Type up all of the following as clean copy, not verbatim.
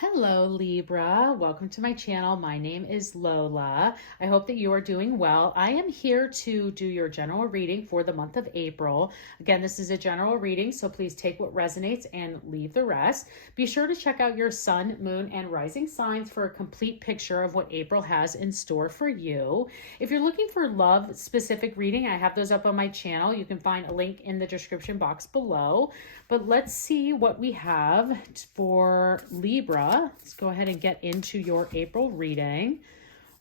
Hello, Libra. Welcome to my channel. My name is Lola. I hope that you are doing well. I am here to do your general reading for the month of April. Again, this is a general reading, so please take what resonates and leave the rest. Be sure to check out your sun, moon, and rising signs for a complete picture of what April has in store for you. If you're looking for love-specific reading, I have those up on my channel. You can find a link in the description box below. But let's see what we have for Libra. Let's go ahead and get into your April reading.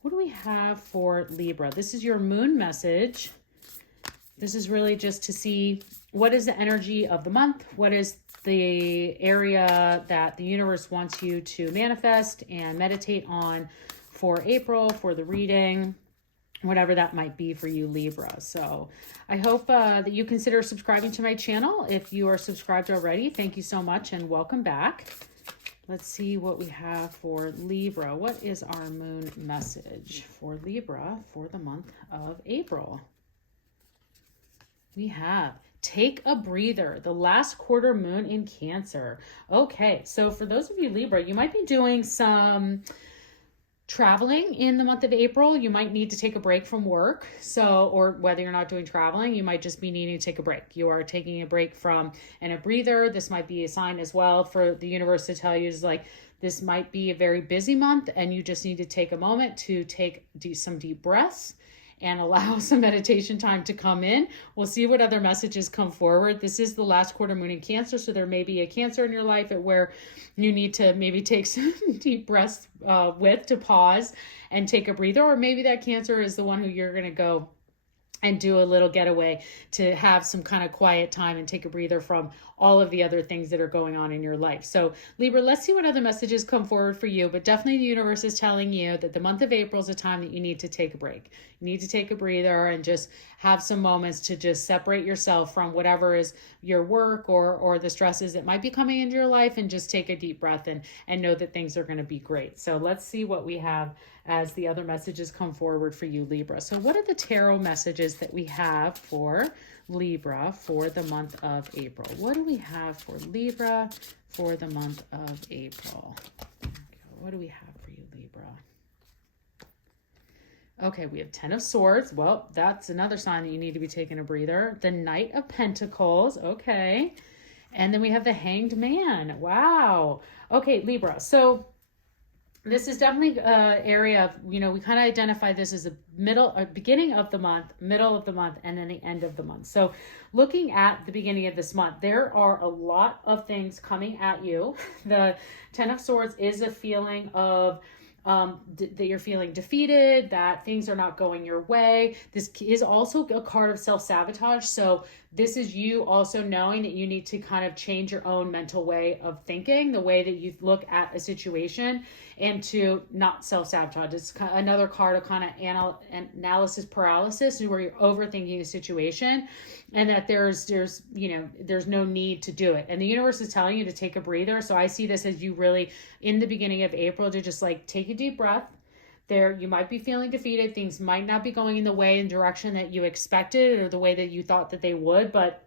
What do we have for Libra? This is your moon message. This is really just to see what is the energy of the month, what is the area that the universe wants you to manifest and meditate on for April, for the reading, whatever that might be for you, Libra. So I hope that you consider subscribing to my channel. If you are subscribed already, thank you so much and welcome back. Let's see what we have for Libra. What is our moon message for Libra for the month of April? We have take a breather, the last quarter moon in Cancer. Okay, so for those of you Libra, you might be doing some traveling in the month of April. You might need to take a break from work. Or whether you're not doing traveling, you might just be needing to take a break. You are taking a break from and a breather. This might be a sign as well for the universe to tell you is like, this might be a very busy month and you just need to take a moment to do some deep breaths and allow some meditation time to come in. We'll see what other messages come forward. This is the last quarter moon in Cancer, so there may be a Cancer in your life where you need to maybe take some deep breaths to pause and take a breather, or maybe that Cancer is the one who you're going to go and do a little getaway to have some kind of quiet time and take a breather from all of the other things that are going on in your life. So Libra, let's see what other messages come forward for you. But definitely the universe is telling you that the month of April is a time that you need to take a break. You need to take a breather and just have some moments to just separate yourself from whatever is your work or the stresses that might be coming into your life, and just take a deep breath and know that things are going to be great. So let's see what we have as the other messages come forward for you, Libra. So what are the tarot messages that we have for Libra for the month of April? What do we have for Libra for the month of April? Okay, what do we have for you, Libra? Okay, we have 10 of Swords. Well, that's another sign that you need to be taking a breather. The Knight of Pentacles. Okay. And then we have the Hanged Man. Wow. Okay, Libra. So this is definitely an area of, we kind of identify this as a beginning of the month, middle of the month, and then the end of the month. So looking at the beginning of this month, there are a lot of things coming at you. The 10 of Swords is a feeling of that you're feeling defeated, that things are not going your way. This is also a card of self-sabotage. So this is you also knowing that you need to kind of change your own mental way of thinking, the way that you look at a situation, and to not self-sabotage. It's another card of kind of analysis paralysis, where you're overthinking the situation and that there's no need to do it. And the universe is telling you to take a breather. So I see this as you really, in the beginning of April, to just like take a deep breath. You might be feeling defeated. Things might not be going in the way and direction that you expected or the way that you thought that they would, but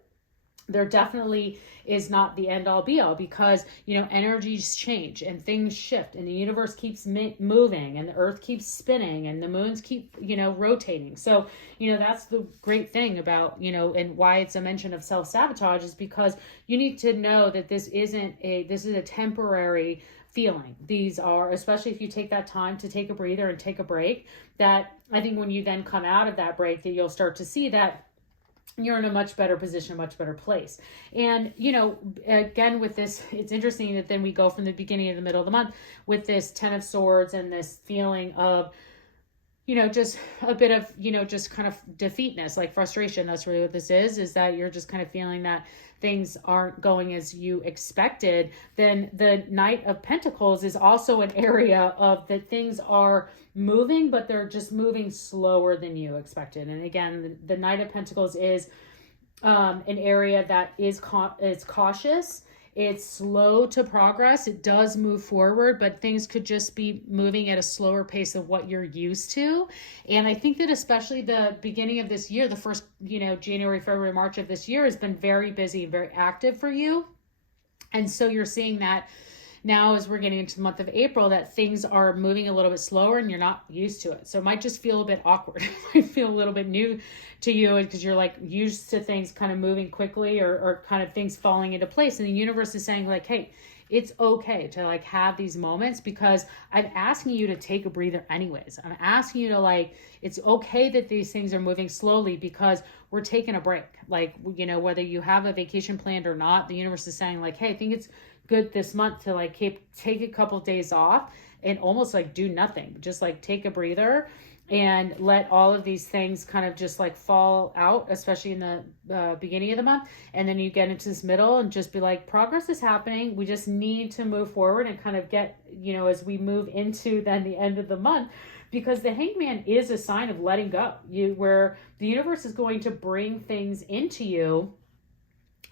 there definitely is not the end all be all, because energies change and things shift and the universe keeps moving and the earth keeps spinning and the moons keep rotating. So that's the great thing about and why it's a mention of self-sabotage, is because you need to know that this is a temporary feeling. These are, especially if you take that time to take a breather and take a break, that I think when you then come out of that break, that you'll start to see that you're in a much better position, much better place. And, again, with this, it's interesting that then we go from the beginning to the middle of the month with this 10 of Swords and this feeling of, just a bit of, just kind of defeatness, like frustration. That's really what this is that you're just kind of feeling that things aren't going as you expected. Then the Knight of Pentacles is also an area of that things are moving, but they're just moving slower than you expected. And again, the Knight of Pentacles is an area that is cautious. It's slow to progress. It does move forward, but things could just be moving at a slower pace of what you're used to. And I think that especially the beginning of this year, the first, January, February, March of this year has been very busy, very active for you. And so you're seeing that now as we're getting into the month of April that things are moving a little bit slower and you're not used to it. So it might just feel a bit awkward. It might feel a little bit new to you because you're like used to things kind of moving quickly or kind of things falling into place. And the universe is saying like, hey, it's okay to like have these moments because I'm asking you to take a breather anyways. I'm asking you to like, it's okay that these things are moving slowly because we're taking a break. Like, you know, whether you have a vacation planned or not, the universe is saying like, hey, I think it's good this month to like take a couple of days off and almost like do nothing. Just like take a breather and let all of these things kind of just like fall out, especially in the beginning of the month. And then you get into this middle and just be like, progress is happening. We just need to move forward and kind of get, you know, as we move into then the end of the month, because the hangman is a sign of letting go. Where the universe is going to bring things into you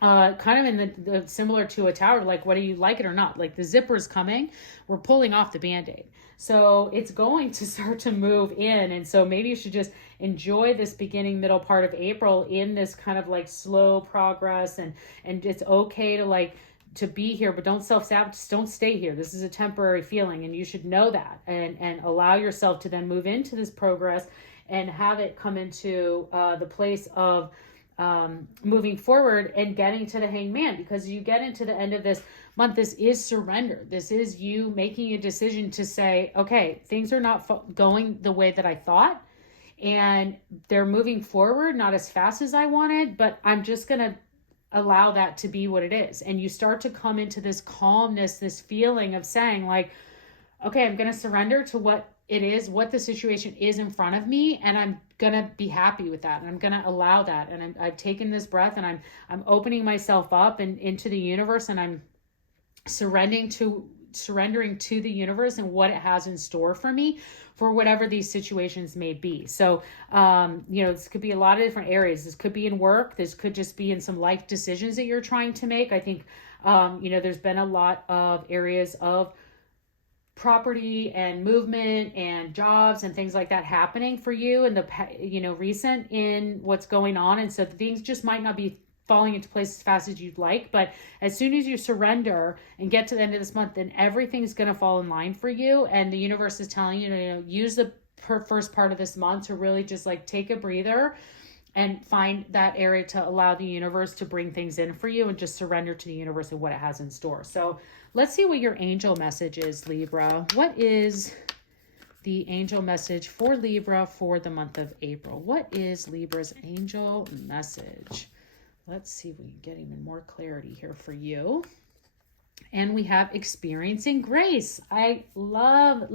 kind of in the similar to a tower, like whether you like it or not, like the zipper is coming, we're pulling off the band-aid. So it's going to start to move in. And so maybe you should just enjoy this beginning, middle part of April in this kind of like slow progress. And it's okay to like, to be here, but don't self-sabotage, don't stay here. This is a temporary feeling and you should know that and allow yourself to then move into this progress and have it come into the place of moving forward and getting to the hangman, because you get into the end of this month, this is surrender. This is you making a decision to say, okay, things are not going the way that I thought and they're moving forward, not as fast as I wanted, but I'm just going to allow that to be what it is. And you start to come into this calmness, this feeling of saying like, okay, I'm going to surrender to what it is, what the situation is in front of me, and I'm going to be happy with that. And I'm going to allow that. And I've taken this breath and I'm opening myself up and into the universe, and I'm surrendering to the universe and what it has in store for me for whatever these situations may be. So, you know, this could be a lot of different areas. This could be in work. This could just be in some life decisions that you're trying to make. I think, you know, there's been a lot of areas of property and movement and jobs and things like that happening for you in the, you know, recent in what's going on. And so things just might not be falling into place as fast as you'd like, but as soon as you surrender and get to the end of this month, then everything's going to fall in line for you. And the universe is telling you to use the first part of this month to really just like take a breather and find that area to allow the universe to bring things in for you and just surrender to the universe and what it has in store. So let's see what your angel message is, Libra. What is the angel message for Libra for the month of April? What is Libra's angel message? Let's see if we can get even more clarity here for you. And we have experiencing grace. I love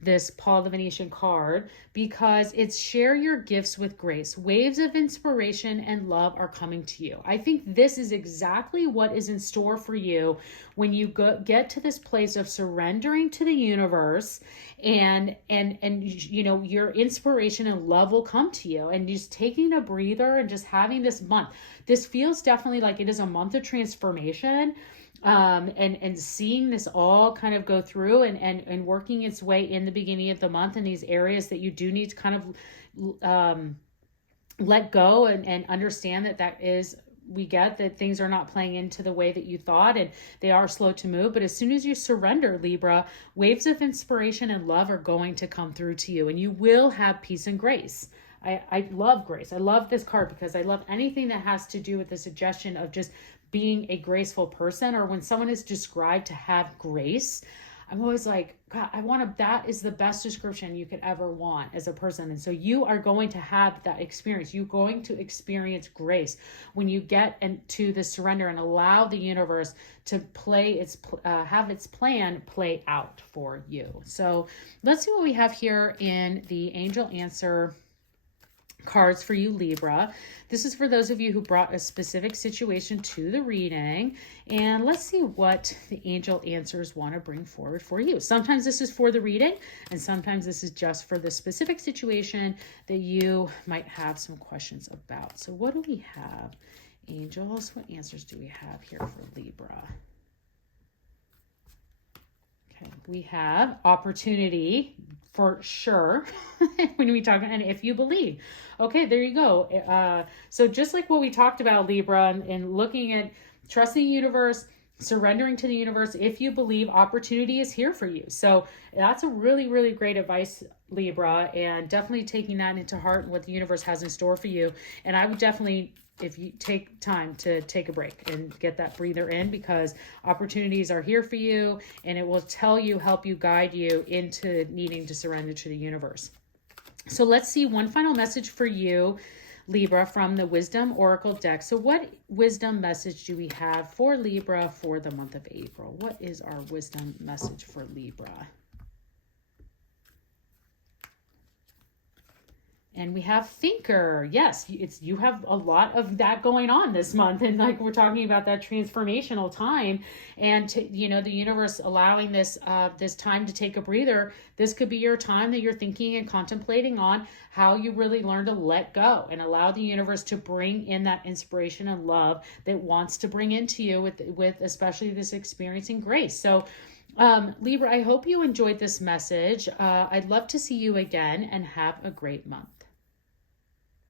this Paul the Venetian card because it's share your gifts with grace. Waves of inspiration and love are coming to you. I think this is exactly what is in store for you when you get to this place of surrendering to the universe, and you know, your inspiration and love will come to you, and just taking a breather and just having this month. This feels definitely like it is a month of transformation, and seeing this all kind of go through and working its way in the beginning of the month in these areas that you do need to kind of let go and understand that is, we get that things are not playing into the way that you thought and they are slow to move. But as soon as you surrender, Libra, waves of inspiration and love are going to come through to you, and you will have peace and grace. I love grace. I love this card because I love anything that has to do with the suggestion of just being a graceful person, or when someone is described to have grace, I'm always like, God, that is the best description you could ever want as a person. And so you are going to have that experience. You're going to experience grace when you get into the surrender and allow the universe to have its plan play out for you. So let's see what we have here in the angel answer cards for you, Libra. This is for those of you who brought a specific situation to the reading, and let's see what the angel answers want to bring forward for you. Sometimes this is for the reading, and sometimes this is just for the specific situation that you might have some questions about. So what do we have, angels? What answers do we have here for Libra? We have opportunity for sure when we talk, and if you believe, okay, there you go. So just like what we talked about, Libra, and looking at trusting the universe, surrendering to the universe if you believe opportunity is here for you. So that's a really, really great advice, Libra, and definitely taking that into heart and what the universe has in store for you. And I would definitely, if you take time to take a break and get that breather in, because opportunities are here for you, and it will tell you, help you, guide you into needing to surrender to the universe. So let's see one final message for you, Libra, from the Wisdom Oracle deck. So what wisdom message do we have for Libra for the month of April? What is our wisdom message for Libra? And we have Thinker. Yes, you have a lot of that going on this month. And like we're talking about that transformational time, and the universe allowing this this time to take a breather. This could be your time that you're thinking and contemplating on how you really learn to let go and allow the universe to bring in that inspiration and love that wants to bring into you with especially this experiencing grace. So Libra, I hope you enjoyed this message. I'd love to see you again, and have a great month.